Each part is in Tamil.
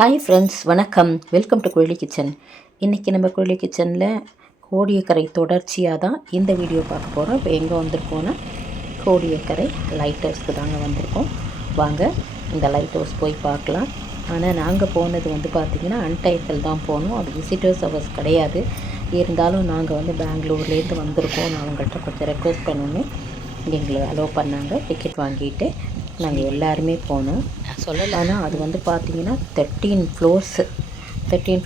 ஹாய் ஃப்ரெண்ட்ஸ், வணக்கம். Welcome to Kuzhali kitchen. இன்றைக்கி நம்ம குழலி கிச்சனில் கோடியக்கரை தொடர்ச்சியாக தான் இந்த வீடியோ பார்க்க போகிறோம். இப்போ எங்கே வந்திருக்கோன்னா கோடியக்கரை லைட் ஹவுஸ்க்கு தாங்க வந்திருக்கோம். வாங்க இந்த லைட் ஹவுஸ் போய் பார்க்கலாம். ஆனால் நாங்கள் போனது பார்த்திங்கன்னா அன்டைட்டில் தான் போனோம். அது விசிட்டர்ஸ் ஹவர்ஸ் கிடையாது. இருந்தாலும் நாங்கள் பெங்களூர்லேருந்து வந்திருக்கோம். நான் அவங்கள்ட்ட கொஞ்சம் ரெக்வஸ்ட் பண்ணோன்னே எங்களை அலோவ் பண்ணாங்க. டிக்கெட் வாங்கிட்டு நாங்கள் எல்லாருமே போனோம். சொல்லலை, ஆனால் அது பார்த்திங்கன்னா 13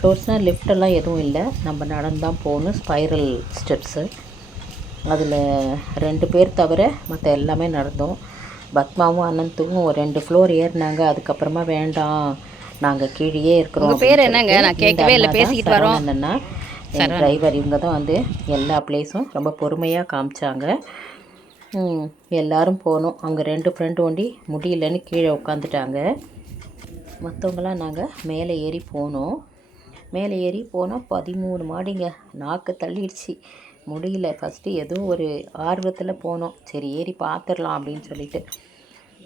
ஃப்ளோர்ஸ்னால் லிஃப்டெல்லாம் எதுவும் இல்லை. நம்ம நடந்தான் போகணும். Spiral steps. அதில் 2 பேர் தவிர மற்ற எல்லாமே நடந்தோம். பத்மாவும் அனந்தும் ஒரு 2 ஃப்ளோர் ஏறினாங்க. அதுக்கப்புறமா வேண்டாம், நாங்கள் கீழே இருக்கிறோம். பேர் என்னங்க? நான் கேட்கவே இல்லை, பேசிக்கிட்டு வரோம். என்னென்னா எங்கள் டிரைவர் இவங்க தான் எல்லா பிளேஸும் ரொம்ப பொறுமையாக காமிச்சாங்க. எல்லோரும் போனோம். அங்கே 2 ஃப்ரெண்டு வண்டி முடியலன்னு கீழே உட்காந்துட்டாங்க. மற்றவங்களாம் நாங்கள் மேலே ஏறி போனோம். மேலே ஏறி போனால் 13 மாடிங்க. நாக்கு தள்ளிடுச்சு, முடியல. ஃபஸ்ட்டு ஏதோ ஒரு ஆர்வத்தில் போனோம், சரி ஏறி பார்த்துடலாம் அப்படின்னு சொல்லிட்டு.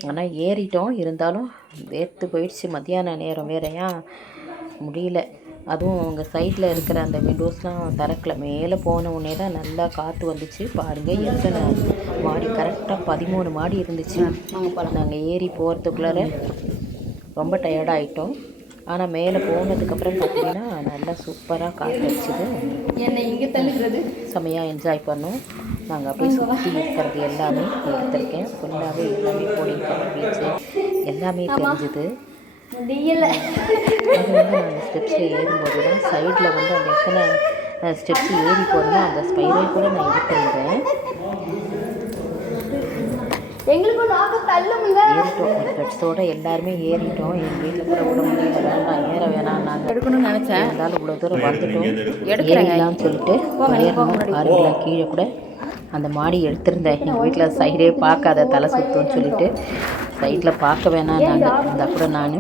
ஆனால் ஏறிட்டோம். இருந்தாலும் வேர்த்து போயிடுச்சு. மத்தியான நேரம் வேறையா, முடியல. அதுவும் அவங்க சைடில் இருக்கிற அந்த விண்டோஸ்லாம் திறக்கல. மேலே போன உடனே தான் நல்லா காற்று வந்துச்சு. பாருங்கள் எத்தனை மாடி, கரெக்டாக 13 மாடி இருந்துச்சு. நாங்கள் ஏறி போகிறதுக்குள்ளார ரொம்ப டயர்டாகிட்டோம். ஆனால் மேலே போனதுக்கப்புறம் பார்த்திங்கன்னா நல்லா சூப்பராக காற்று அடிச்சுது. என்னை இங்கே தள்ளுகிறது. செம்மையாக என்ஜாய் பண்ணோம். நாங்கள் அப்படியே சுற்றி இருக்கிறது எல்லாமே எடுத்திருக்கேன். ஃபுல்லாகவே எல்லாமே கோடியக்கரை பீச்சு எல்லாமே தெரிஞ்சுது. அது நாங்கள் ஸ்டெப்ஸில் ஏறும்போது தான் சைடில் அந்த எத்தனை ஸ்டெப்ஸ் ஏறி போகிறோமோ அந்த ஸ்பைரல் கூட நான் எடுத்திருந்தேன். ஏறிட்டோம். ஃப்ரெண்ட்ஸோடு எல்லாருமே ஏறிட்டோம். எங்கள் வீட்டில் கூட விட முடியல, வேண்டாம் ஏற வேணாம், நாங்கள் எடுக்கணும்னு நினச்சேன். இருந்தாலும் இவ்வளோ தூரம் வந்துட்டோம், ஏறிடலாம்னு சொல்லிட்டு பாருங்களாம். கீழே கூட அந்த மாடி எடுத்திருந்தேன். எங்கள் வீட்டில் சைடே பார்க்காத, தலை சுத்தம்னு சொல்லிட்டு சைடில் பார்க்க வேணாம் நாங்கள் இருந்தால் கூட நான்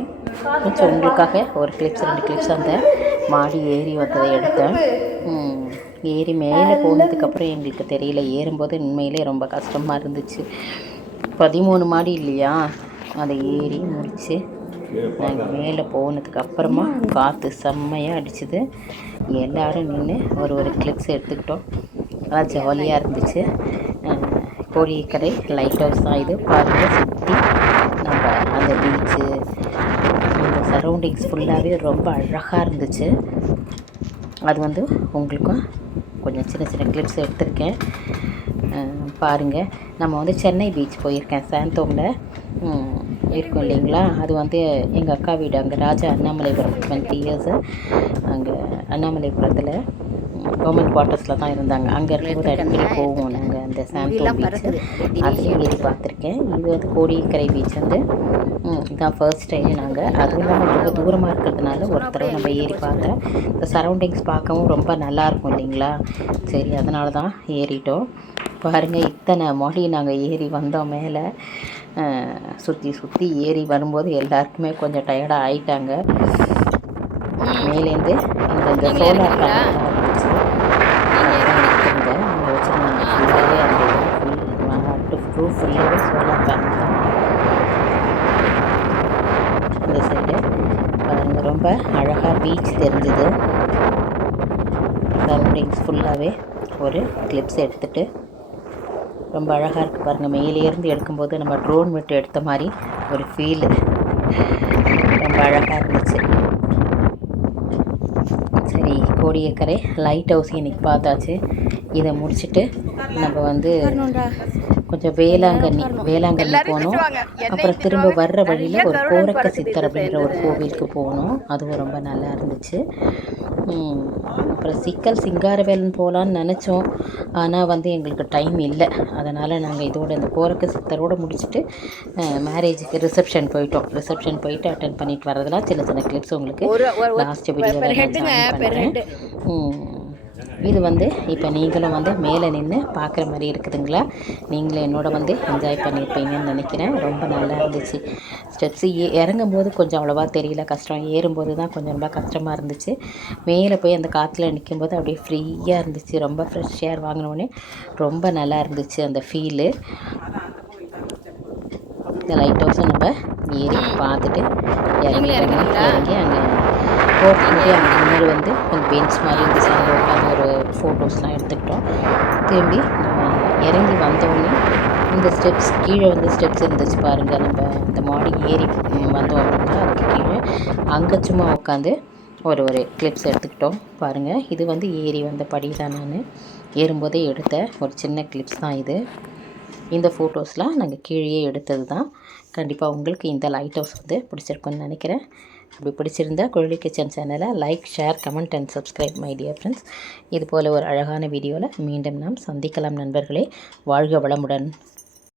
கொஞ்சம் உங்களுக்காக ஒரு கிளிப்ஸ் 2 கிளிப்ஸ் அந்த மாடி ஏறி வந்ததை எடுத்தேன். ஏறி மேலே போனதுக்கப்புறம் எங்களுக்கு தெரியல, ஏறும்போது உண்மையிலே ரொம்ப கஷ்டமாக இருந்துச்சு. 13 மாடி இல்லையா, அதை ஏறி முடித்து நாங்கள் மேலே போனதுக்கப்புறமா காற்று செம்மையாக அடிச்சுது. எல்லோரும் நின்று ஒரு கிளிப்ஸ் எடுத்துக்கிட்டோம். அதான் ஜாலியாக இருந்துச்சு. கோடியக்கரை லைட் ஹவுஸ் தான் இது. பாருங்கள், சுற்றி நம்ம அந்த பீச்சு, அந்த சரௌண்டிங்ஸ் ஃபுல்லாகவே ரொம்ப அழகாக இருந்துச்சு. அது உங்களுக்கும் கொஞ்சம் சின்ன சின்ன கிளிப்ஸ் எடுத்திருக்கேன். பாருங்கள், நம்ம சென்னை பீச் போயிருக்கேன். சாந்தோமில் இருக்கும் இல்லைங்களா, அது எங்கள் அக்கா வீடு அங்கே ராஜா அண்ணாமலைபுரம் 20 இயர்ஸு அங்கே அண்ணாமலைபுரத்தில் கவர்மெண்ட் குவார்ட்டர்ஸில் தான் இருந்தாங்க. அங்கே இருக்கும்போது அடிக்கடி போவோம் நாங்கள் அந்த சாந்தோம் பீச்சு. அதையும் ஏறி பார்த்துருக்கேன். இது கோடியக்கரை பீச் இதான் ஃபர்ஸ்ட் டைம் நாங்கள். அதுவும் இல்லாமல் ரொம்ப தூரமாக இருக்கிறதுனால ஒரு தடவை நம்ம ஏறி பார்த்தா இந்த சரௌண்டிங்ஸ் பார்க்கவும் ரொம்ப நல்லாயிருக்கும் இல்லைங்களா. சரி, அதனால தான் ஏறிட்டோம். பாருங்கள், இத்தனை மாடி நாங்கள் ஏறி வந்தோம். மேலே சுற்றி ஏறி வரும்போது எல்லாருக்குமே கொஞ்சம் டயர்டாக ஆகிட்டாங்க. மேலேருந்து இந்த சோலார் பேனல் இருந்துச்சு, வச்சுருந்தேன். அங்கே வச்சுருந்தாங்க. ஃபுல்லாகவே அந்த ரூஃப் ஃபுல்லாகவே சோலார் பேனல் தான். இந்த சைடு பாருங்கள், ரொம்ப அழகாக பீச் தெரிஞ்சுது. சரௌண்டிங்ஸ் ஃபுல்லாகவே ஒரு கிளிப்ஸ் எடுத்துகிட்டு ரொம்ப அழகாக இருக்குது. பாருங்கள், மேலேருந்து எடுக்கும்போது நம்ம ட்ரோன் விட்டு எடுத்த மாதிரி ஒரு ஃபீலு ரொம்ப அழகாக இருந்துச்சு. சரி, கோடியக்கரை லைட் ஹவுஸ் இன்றைக்கி பார்த்தாச்சு. இதை முடிச்சுட்டு நம்ம கொஞ்சம் வேளாங்கண்ணி போனோம். அப்புறம் திரும்ப வர்ற வழியில் ஒரு கோரக்க சித்தர் அப்படின்ற ஒரு கோவிலுக்கு போனோம். அதுவும் ரொம்ப நல்லா இருந்துச்சு. அப்புறம் சிங்காரவேலன் போகலான்னு நினச்சோம். ஆனால் எங்களுக்கு டைம் இல்லை. அதனால் நாங்கள் இதோட இந்த கோரக்க சித்தரோடு முடிச்சுட்டு மேரேஜுக்கு ரிசப்ஷன் போயிட்டு அட்டன் பண்ணிட்டு வரதெல்லாம் சின்ன சின்ன கிளிப்ஸ் உங்களுக்கு லாஸ்ட் வீடியோவில் பண்ணுறேன். இது இப்போ நீங்களும் மேலே நின்று பார்க்குற மாதிரி இருக்குதுங்களா. நீங்களும் என்னோட என்ஜாய் பண்ணியிருப்பீங்கன்னு நினைக்கிறேன். ரொம்ப நல்லா இருந்துச்சு. ஸ்டெப்ஸு இறங்கும் போது கொஞ்சம் அவ்வளோவா தெரியல கஷ்டம், ஏறும்போது தான் கொஞ்சம் ரொம்ப கஷ்டமாக இருந்துச்சு. மேலே போய் அந்த காற்றுல நிற்கும்போது அப்படியே ஃப்ரீயாக இருந்துச்சு. ரொம்ப ஃப்ரெஷ் ஏர் வாங்கினோடனே ரொம்ப நல்லா இருந்துச்சு அந்த ஃபீலு. இந்த லைட் ஹவுஸை நம்ம ஏறி பார்த்துட்டு நீங்களே இறங்குறீங்களா? இறங்கி அங்கே போட்டு அங்கே முன்னாடி வந்து கொஞ்சம் பெஞ்ச் மாதிரி இருந்துச்சு, அங்கே உட்காந்து ஒரு ஃபோட்டோஸ்லாம் எடுத்துக்கிட்டோம். திரும்பி இறங்கி வந்தோடனே இந்த ஸ்டெப்ஸ் கீழே வந்து ஸ்டெப்ஸ் இருந்துச்சு பாருங்கள். நம்ம இந்த மாடி ஏறி வந்தோம் அப்படின்னா அதுக்கு கீழே அங்கே சும்மா உட்காந்து ஒரு கிளிப்ஸ் எடுத்துக்கிட்டோம் பாருங்கள். இது வந்து ஏறி வந்த படி தான், நான் ஏறும்போதே எடுத்த ஒரு சின்ன கிளிப்ஸ் தான் இது. இந்த ஃபோட்டோஸ்லாம் நாங்கள் கீழே எடுத்தது தான். கண்டிப்பாக உங்களுக்கு இந்த லைட் ஹவுஸ் வந்து பிடிச்சிருக்குன்னு நினைக்கிறேன். அப்படி பிடிச்சிருந்தா குழலி கிச்சன் சேனலை like, share, comment and subscribe my dear friends. இது போல் ஒரு அழகான வீடியோவில் மீண்டும் நாம் சந்திக்கலாம் நண்பர்களே. வாழ்க வளமுடன்.